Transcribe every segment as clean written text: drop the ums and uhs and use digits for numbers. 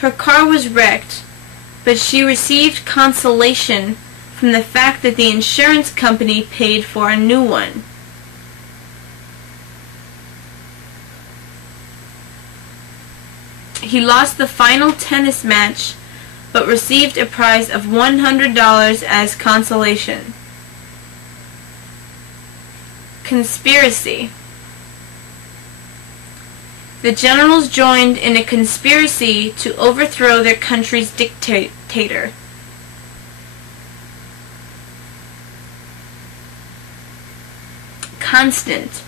Her car was wrecked, but she received consolation from the fact that the insurance company paid for a new one. He lost the final tennis match, but received a prize of $100 as consolation. Conspiracy. The generals joined in a conspiracy to overthrow their country's dictator. Constant.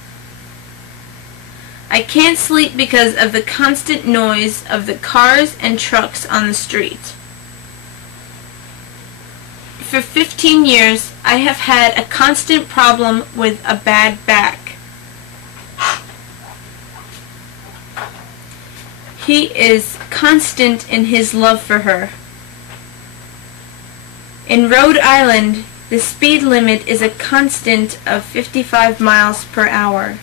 I can't sleep because of the constant noise of the cars and trucks on the street. For 15 years, I have had a constant problem with a bad back. He is constant in his love for her. In Rhode Island, the speed limit is a constant of 55 miles per hour.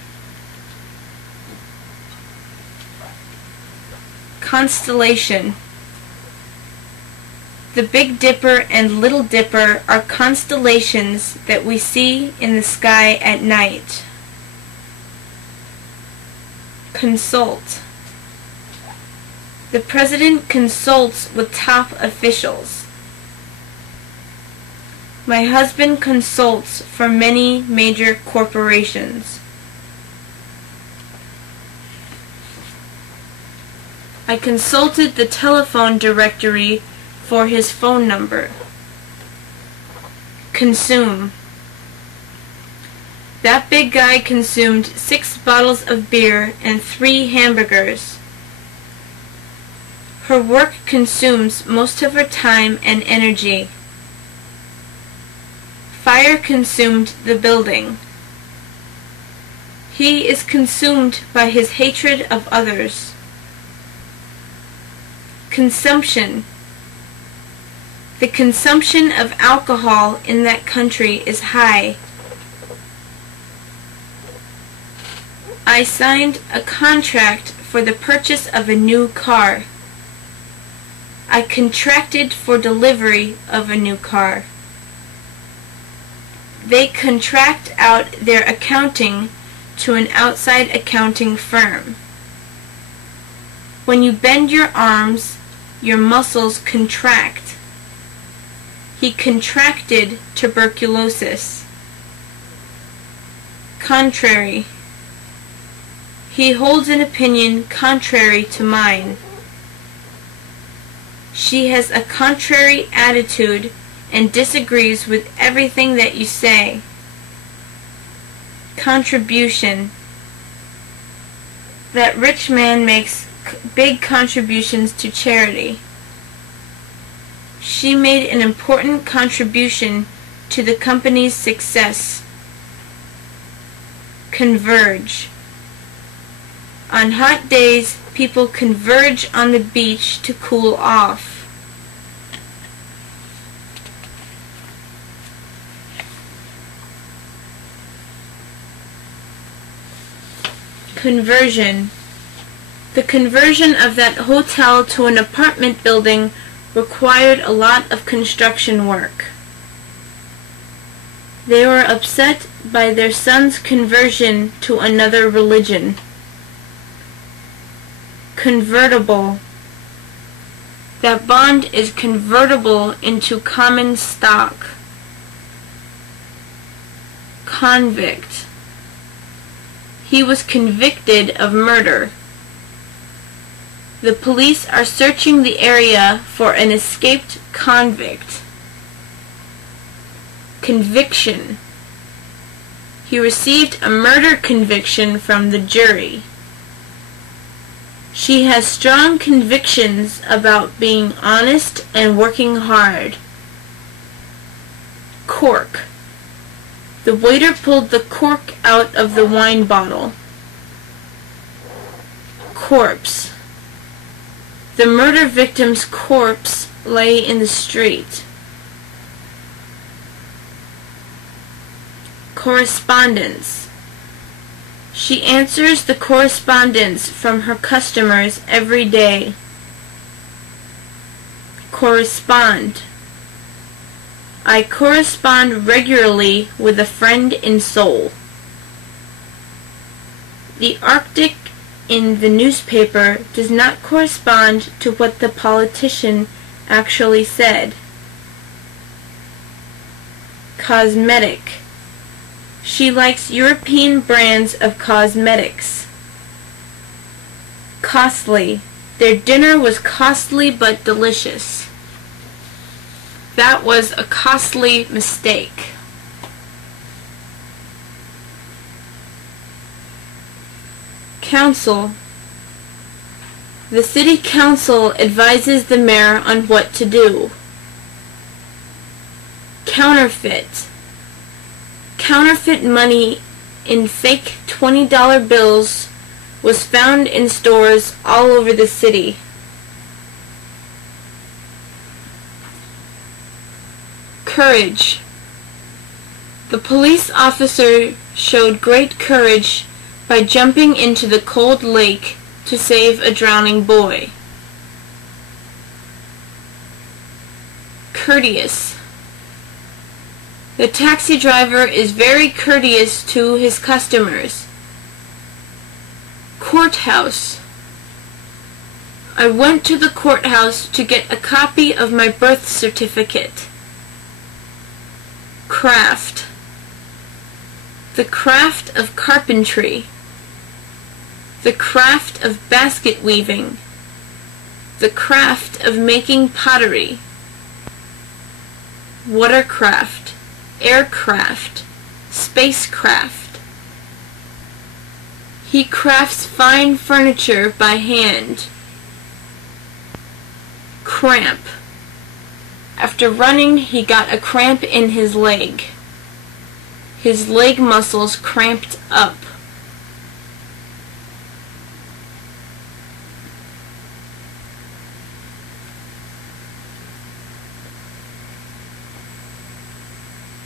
Constellation. The Big Dipper and Little Dipper are constellations that we see in the sky at night. Consult. The President consults with top officials. My husband consults for many major corporations. I consulted the telephone directory for his phone number. Consume. That big guy consumed 6 bottles of beer and 3 hamburgers. Her work consumes most of her time and energy. Fire consumed the building. He is consumed by his hatred of others. Consumption. The consumption of alcohol in that country is high. I signed a contract for the purchase of a new car. I contracted for delivery of a new car. They contract out their accounting to an outside accounting firm. When you bend your arms, your muscles contract. He contracted tuberculosis. Contrary. He holds an opinion contrary to mine. She has a contrary attitude and disagrees with everything that you say. Contribution. That rich man makes big contributions to charity. She made an important contribution to the company's success. Converge. On hot days, people converge on the beach to cool off. Conversion. The conversion of that hotel to an apartment building required a lot of construction work. They were upset by their son's conversion to another religion. Convertible. That bond is convertible into common stock. Convict. He was convicted of murder. The police are searching the area for an escaped convict. Conviction. He received a murder conviction from the jury. She has strong convictions about being honest and working hard. Cork. The waiter pulled the cork out of the wine bottle. Corpse. The murder victim's corpse lay in the street. Correspondence. She answers the correspondence from her customers every day. Correspond. I correspond regularly with a friend in Seoul. The Arctic in the newspaper does not correspond to what the politician actually said. Cosmetic. She likes European brands of cosmetics. Costly. Their dinner was costly but delicious. That was a costly mistake. Council. The city council advises the mayor on what to do. Counterfeit. Counterfeit money in fake $20 bills was found in stores all over the city. Courage. The police officer showed great courage by jumping into the cold lake to save a drowning boy. Courteous. The taxi driver is very courteous to his customers. Courthouse. I went to the courthouse to get a copy of my birth certificate. Craft. The craft of carpentry. The craft of basket weaving. The craft of making pottery. Watercraft. Aircraft. Spacecraft. He crafts fine furniture by hand. Cramp. After running, he got a cramp in his leg. His leg muscles cramped up.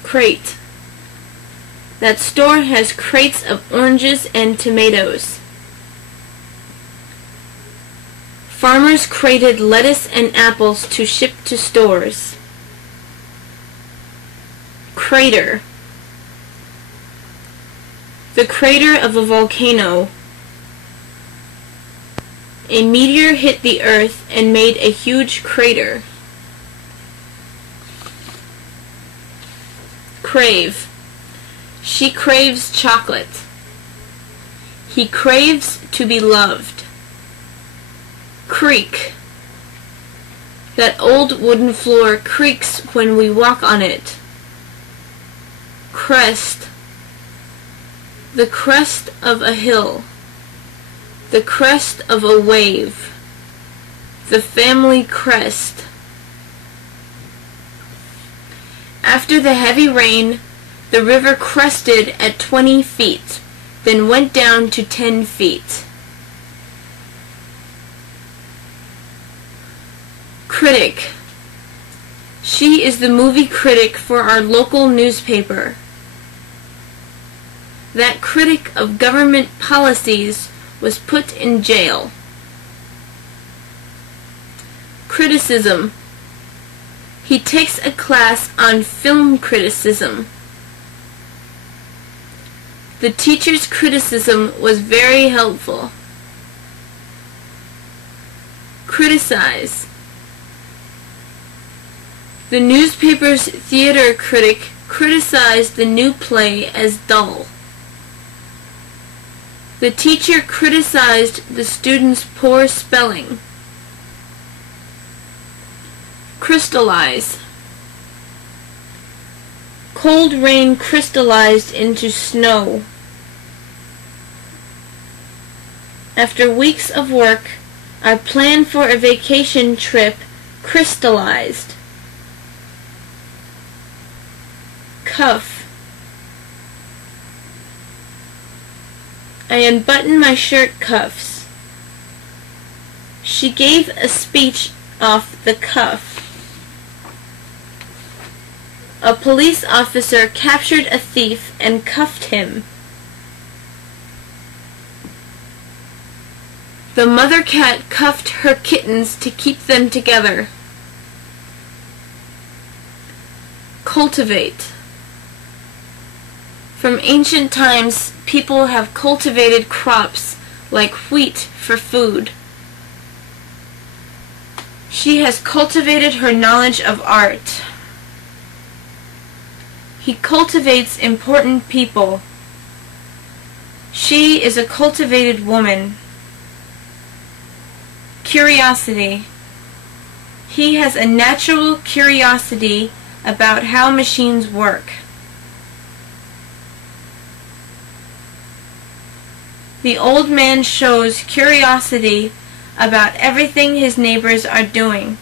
Crate. That store has crates of oranges and tomatoes. Farmers crated lettuce and apples to ship to stores. Crater. The crater of a volcano. A meteor hit the earth and made a huge crater. Crave. She craves chocolate. He craves to be loved. Creak. That old wooden floor creaks when we walk on it. Crest. The crest of a hill. The crest of a wave. The family crest. After the heavy rain, the river crested at 20 feet, then went down to 10 feet. Critic. She is the movie critic for our local newspaper. That critic of government policies was put in jail. Criticism. He takes a class on film criticism. The teacher's criticism was very helpful. Criticize. The newspaper's theater critic criticized the new play as dull. The teacher criticized the students' poor spelling. Crystallize. Cold rain crystallized into snow. After weeks of work, our plan for a vacation trip crystallized. Cuff. I unbuttoned my shirt cuffs. She gave a speech off the cuff. A police officer captured a thief and cuffed him. The mother cat cuffed her kittens to keep them together. Cultivate. From ancient times, people have cultivated crops like wheat for food. She has cultivated her knowledge of art. He cultivates important people. She is a cultivated woman. Curiosity. He has a natural curiosity about how machines work. The old man shows curiosity about everything his neighbors are doing.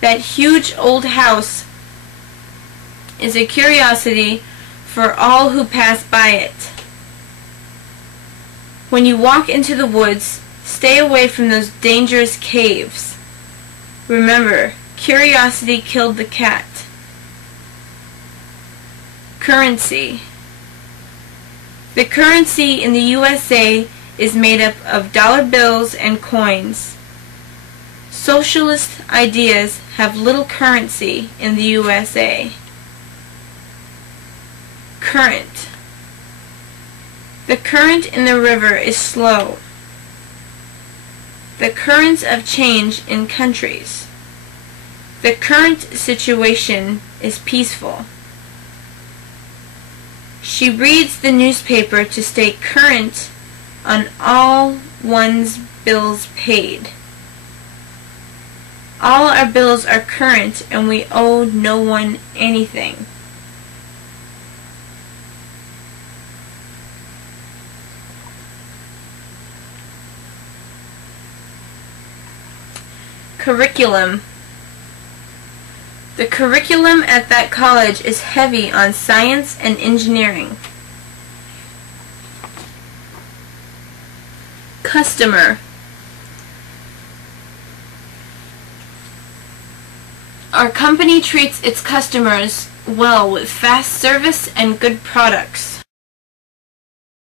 That huge old house is a curiosity for all who pass by it. When you walk into the woods, stay away from those dangerous caves. Remember, curiosity killed the cat. Currency. The currency in the USA is made up of dollar bills and coins. Socialist ideas have little currency in the USA. Current. The current in the river is slow. The currents of change in countries. The current situation is peaceful. She reads the newspaper to stay current on all one's bills paid. All our bills are current and we owe no one anything. Curriculum. The curriculum at that college is heavy on science and engineering. Customer. Our company treats its customers well with fast service and good products.